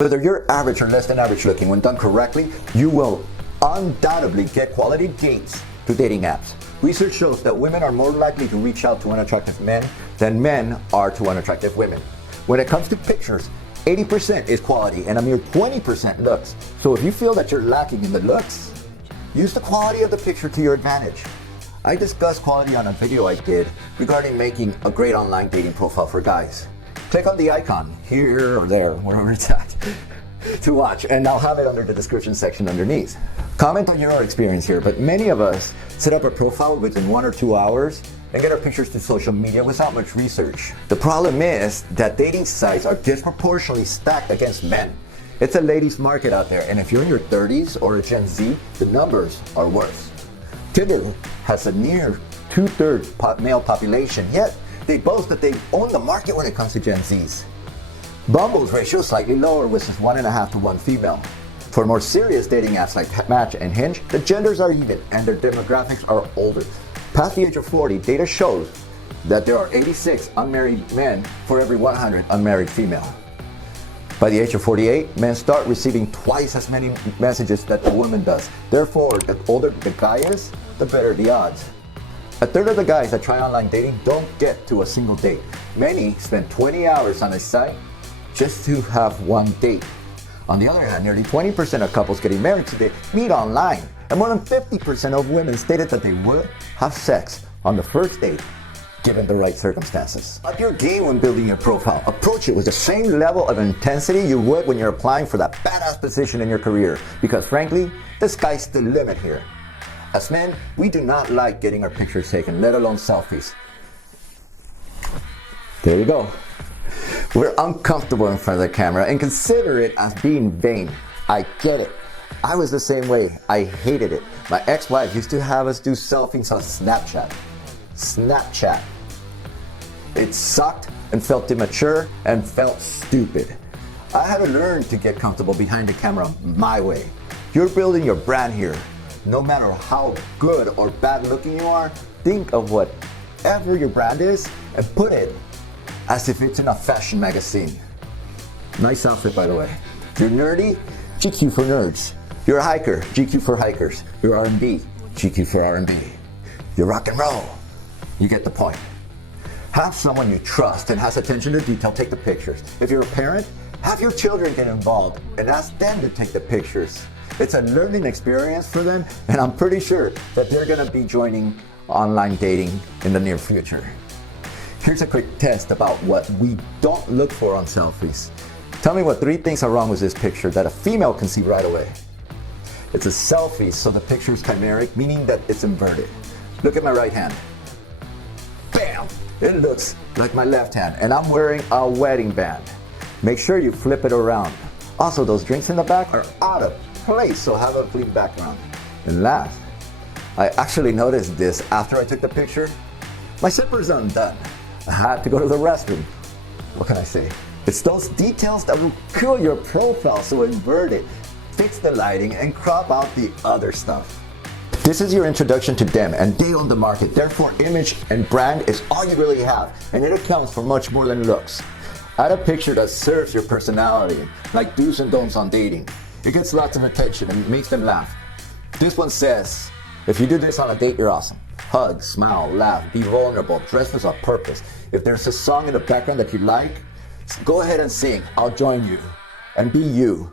Whether you're average or less than average looking, when done correctly, you will undoubtedly get quality gains through dating apps. Research shows that women are more likely to reach out to unattractive men than men are to unattractive women. When it comes to pictures, 80% is quality and a mere 20% looks. So if you feel that you're lacking in the looks, use the quality of the picture to your advantage. I discussed quality on a video I did regarding making a great online dating profile for guys. Click on the icon here or there, wherever it's at, to watch, and I'll have it under the description section underneath. Comment on your experience here, but many of us set up a profile within 1 or 2 hours and get our pictures to social media without much research. The problem is that dating sites are disproportionately stacked against men. It's a ladies' market out there, and if you're in your 30s or a Gen Z, the numbers are worse. Tinder has a near 2/3 male population, yet they boast that they own the market when it comes to Gen Zs. Bumble's ratio is slightly lower, which is 1.5 to 1 female. For more serious dating apps like Match and Hinge, the genders are even and their demographics are older. Past the age of 40, data shows that there are 86 unmarried men for every 100 unmarried female. By the age of 48, men start receiving twice as many messages that the woman does. Therefore, the older the guy is, the better the odds. A third of the guys that try online dating don't get to a single date. Many spend 20 hours on a site just to have one date. On the other hand, nearly 20% of couples getting married today meet online, and more than 50% of women stated that they would have sex on the first date, given the right circumstances. Up your game when building your profile. Approach it with the same level of intensity you would when you're applying for that badass position in your career, because frankly, the sky's the limit here. As men, we do not like getting our pictures taken, let alone selfies. There you go. We're uncomfortable in front of the camera and consider it as being vain. I get it. I was the same way. I hated it. My ex-wife used to have us do selfies on Snapchat. It sucked and felt immature and felt stupid. I had to learn to get comfortable behind the camera my way. You're building your brand here. No matter how good or bad looking you are, think of whatever your brand is and put it as if it's in a fashion magazine. Nice outfit, by the way. You're nerdy, GQ for nerds. You're a hiker, GQ for hikers. You're R&B, GQ for R&B. You're rock and roll. You get the point. Have someone you trust and has attention to detail take the pictures. If you're a parent, have your children get involved and ask them to take the pictures. It's a learning experience for them, and I'm pretty sure that they're gonna be joining online dating in the near future. Here's a quick test about what we don't look for on selfies. Tell me what 3 things are wrong with this picture that a female can see right away. It's a selfie, so the picture is chimeric, meaning that it's inverted. Look at my right hand. Bam! It looks like my left hand, and I'm wearing a wedding band. Make sure you flip it around. Also, those drinks in the back are out of place, so have a clean background. And last, I actually noticed this after I took the picture. My zipper's undone. I had to go to the restroom. What can I say? It's those details that will kill your profile, so invert it, fix the lighting, and crop out the other stuff. This is your introduction to them, and they own the market. Therefore, image and brand is all you really have, and it accounts for much more than looks. Add a picture that serves your personality, like do's and don'ts on dating. It gets lots of attention and makes them laugh. This one says, if you do this on a date, you're awesome. Hug, smile, laugh, be vulnerable, dress with a purpose. If there's a song in the background that you like, go ahead and sing. I'll join you. And be you.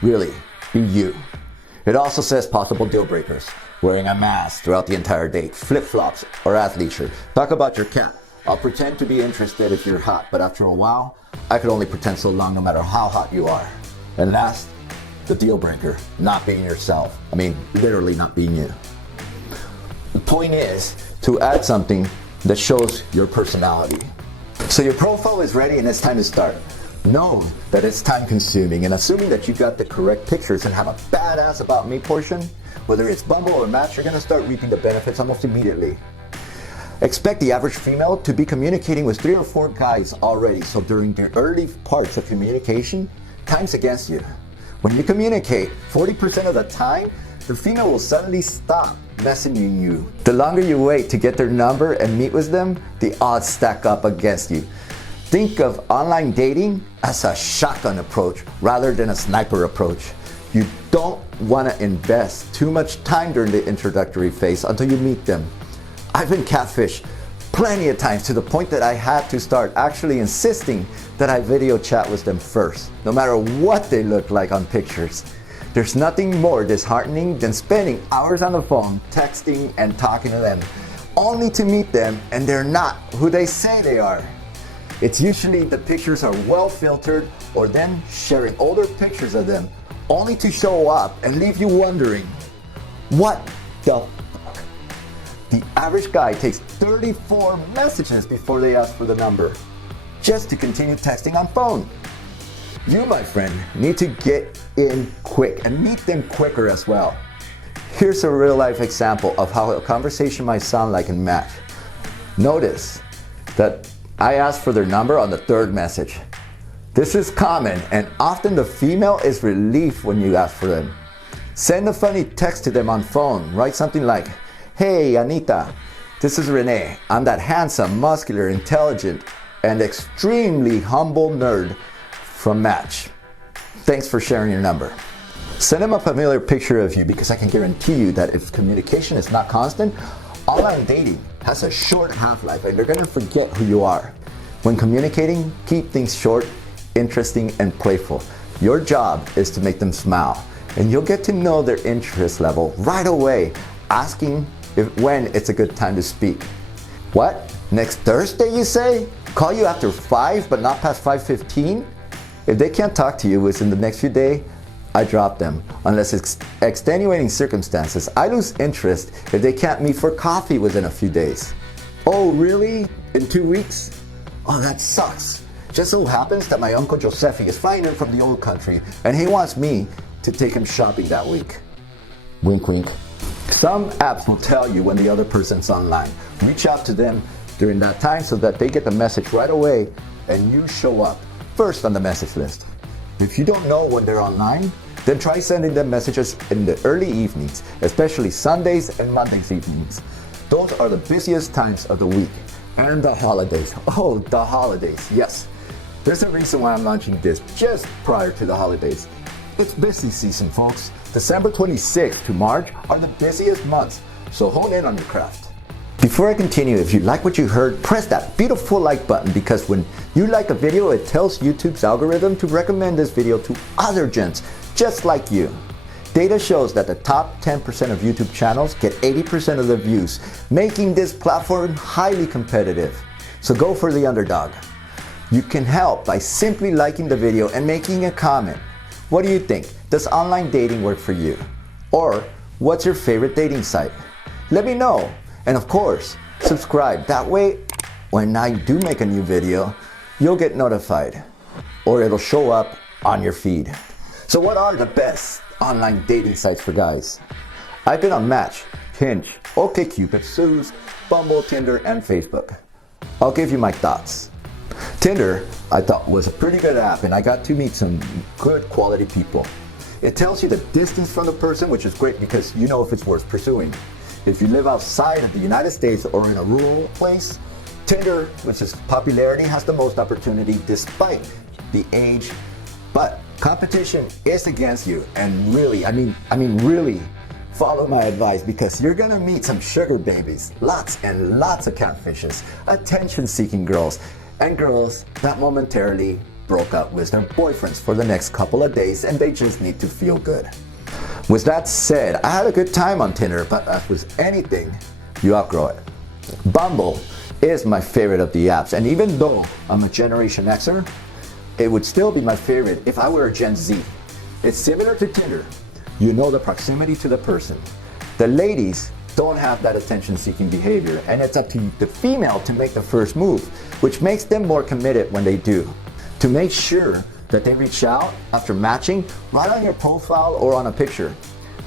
Really, be you. It also says possible deal breakers. Wearing a mask throughout the entire date, flip-flops, or athleisure. Talk about your cat. I'll pretend to be interested if you're hot, but after a while, I could only pretend so long no matter how hot you are. And last, the deal breaker, not being yourself. I mean, literally not being you. The point is to add something that shows your personality. So your profile is ready and it's time to start. Know that it's time consuming, and assuming that you got the correct pictures and have a badass about me portion, whether it's Bumble or Match, you're gonna start reaping the benefits almost immediately. Expect the average female to be communicating with 3 or 4 guys already, so during the early parts of communication, time's against you. When you communicate, 40% of the time, the female will suddenly stop messaging you. The longer you wait to get their number and meet with them, the odds stack up against you. Think of online dating as a shotgun approach rather than a sniper approach. You don't want to invest too much time during the introductory phase until you meet them. I've been catfished plenty of times to the point that I had to start actually insisting that I video chat with them first, no matter what they look like on pictures. There's nothing more disheartening than spending hours on the phone texting and talking to them, only to meet them and they're not who they say they are. It's usually the pictures are well filtered or them sharing older pictures of them, only to show up and leave you wondering, what the fuck? The average guy takes 34 messages before they ask for the number, just to continue texting on phone. You, my friend, need to get in quick and meet them quicker as well. Here's a real life example of how a conversation might sound like in Match. Notice that I asked for their number on the third message. This is common, and often the female is relieved when you ask for them. Send a funny text to them on phone. Write something like, "Hey Anita, this is Renee. I'm that handsome, muscular, intelligent, and extremely humble nerd from Match. Thanks for sharing your number." Send them a familiar picture of you, because I can guarantee you that if communication is not constant, online dating has a short half-life and they're gonna forget who you are. When communicating, keep things short, interesting, and playful. Your job is to make them smile, and you'll get to know their interest level right away, asking when it's a good time to speak. What? Next Thursday, you say? Call you after 5 but not past 5:15? If they can't talk to you within the next few days, I drop them. Unless it's extenuating circumstances, I lose interest if they can't meet for coffee within a few days. Oh, really? In 2 weeks? Oh, that sucks. Just so happens that my Uncle Josefi is flying in from the old country and he wants me to take him shopping that week. Wink, wink. Some apps will tell you when the other person's online. Reach out to them during that time so that they get the message right away and you show up first on the message list. If you don't know when they're online, then try sending them messages in the early evenings, especially Sundays and Mondays evenings. Those are the busiest times of the week. And the holidays. Oh, the holidays, yes. There's a reason why I'm launching this just prior to the holidays. It's busy season, folks. December 26th to March are the busiest months, so hone in on your craft. Before I continue, if you like what you heard, press that beautiful like button, because when you like a video, it tells YouTube's algorithm to recommend this video to other gents just like you. Data shows that the top 10% of YouTube channels get 80% of the views, making this platform highly competitive. So go for the underdog. You can help by simply liking the video and making a comment. What do you think? Does online dating work for you? Or what's your favorite dating site? Let me know. And of course, subscribe. That way, when I do make a new video, you'll get notified, or it'll show up on your feed. So what are the best online dating sites for guys? I've been on Match, Hinge, OkCupid, Suze, Bumble, Tinder, and Facebook. I'll give you my thoughts. Tinder, I thought, was a pretty good app, and I got to meet some good quality people. It tells you the distance from the person, which is great because you know if it's worth pursuing. If you live outside of the United States or in a rural place, Tinder, which is popularity, has the most opportunity despite the age. But competition is against you, and really, I mean really, follow my advice, because you're gonna meet some sugar babies, lots and lots of catfishes, attention-seeking girls, and girls that momentarily broke up with their boyfriends for the next couple of days and they just need to feel good. With that said, I had a good time on Tinder, but as with anything, you outgrow it. Bumble is my favorite of the apps, and even though I'm a Generation Xer, it would still be my favorite if I were a Gen Z. It's similar to Tinder. You know the proximity to the person. The ladies don't have that attention-seeking behavior, and it's up to the female to make the first move, which makes them more committed when they do. To make sure that they reach out after matching, write on your profile or on a picture.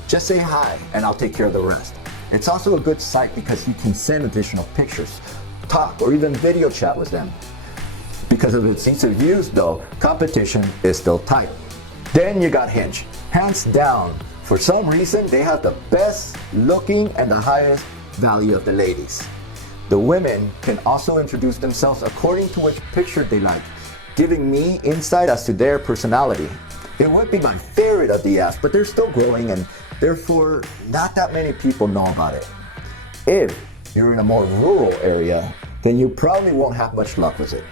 Just say hi, and I'll take care of the rest. It's also a good site because you can send additional pictures, talk, or even video chat with them. Because of its ease of use though, competition is still tight. Then you got Hinge. Hands down, for some reason they have the best looking and the highest value of the ladies. The women can also introduce themselves according to which picture they like, giving me insight as to their personality. It would be my favorite of the apps, but they're still growing and therefore not that many people know about it. If you're in a more rural area, then you probably won't have much luck with it.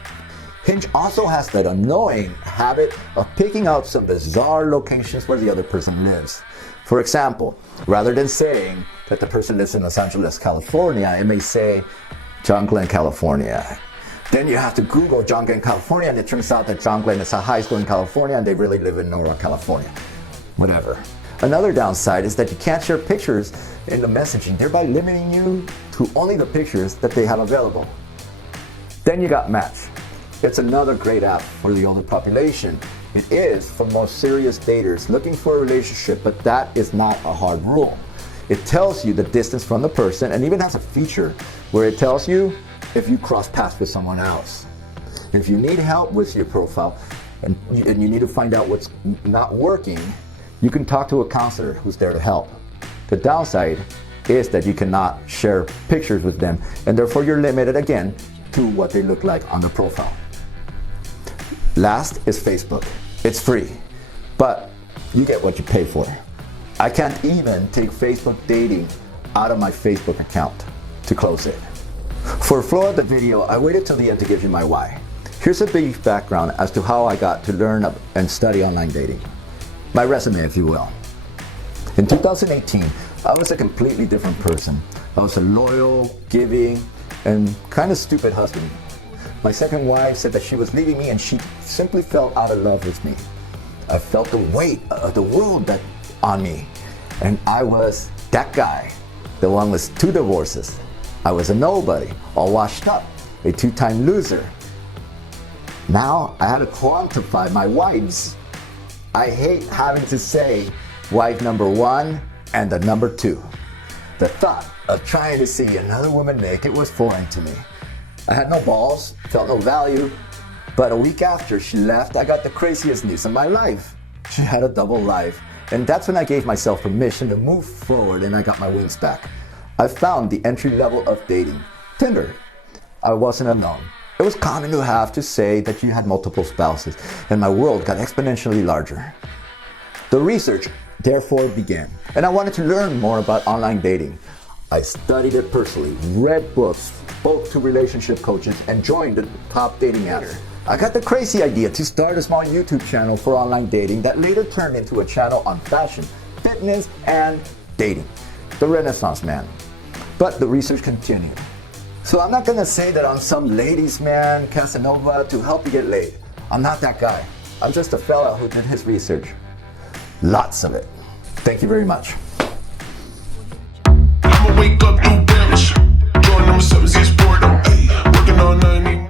Hinge also has that annoying habit of picking out some bizarre locations where the other person lives. For example, rather than saying that the person lives in Los Angeles, California, it may say John Glenn, California. Then you have to Google John Glenn, California, and it turns out that John Glenn is a high school in California and they really live in Nora, California. Whatever. Another downside is that you can't share pictures in the messaging, thereby limiting you to only the pictures that they have available. Then you got Match. It's another great app for the older population. It is for more serious daters looking for a relationship, but that is not a hard rule. It tells you the distance from the person and even has a feature where it tells you if you cross paths with someone else. If you need help with your profile and you need to find out what's not working, you can talk to a counselor who's there to help. The downside is that you cannot share pictures with them and therefore you're limited again to what they look like on the profile. Last is Facebook. It's free, but you get what you pay for. I can't even take Facebook dating out of my Facebook account to close it. For the flow of the video, I waited till the end to give you my why. Here's a brief background as to how I got to learn and study online dating. My resume, if you will. In 2018, I was a completely different person. I was a loyal, giving, and kind of stupid husband. My second wife said that she was leaving me and she simply fell out of love with me. I felt the weight of the world on me. And I was that guy, the one with 2 divorces. I was a nobody, all washed up, a 2-time loser. Now I had to quantify my wives. I hate having to say wife number 1 and the number 2. The thought of trying to see another woman naked was foreign to me. I had no balls, felt no value, but a week after she left, I got the craziest news of my life. She had a double life, and that's when I gave myself permission to move forward and I got my wings back. I found the entry level of dating, Tinder. I wasn't alone. It was common to have to say that you had multiple spouses, and my world got exponentially larger. The research therefore began, and I wanted to learn more about online dating. I studied it personally, read books, spoke to relationship coaches, and joined the top dating apps. I got the crazy idea to start a small YouTube channel for online dating that later turned into a channel on fashion, fitness, and dating. The Renaissance Man. But the research continued. So I'm not gonna say that I'm some ladies man, Casanova, to help you get laid. I'm not that guy. I'm just a fella who did his research. Lots of it. Thank you very much.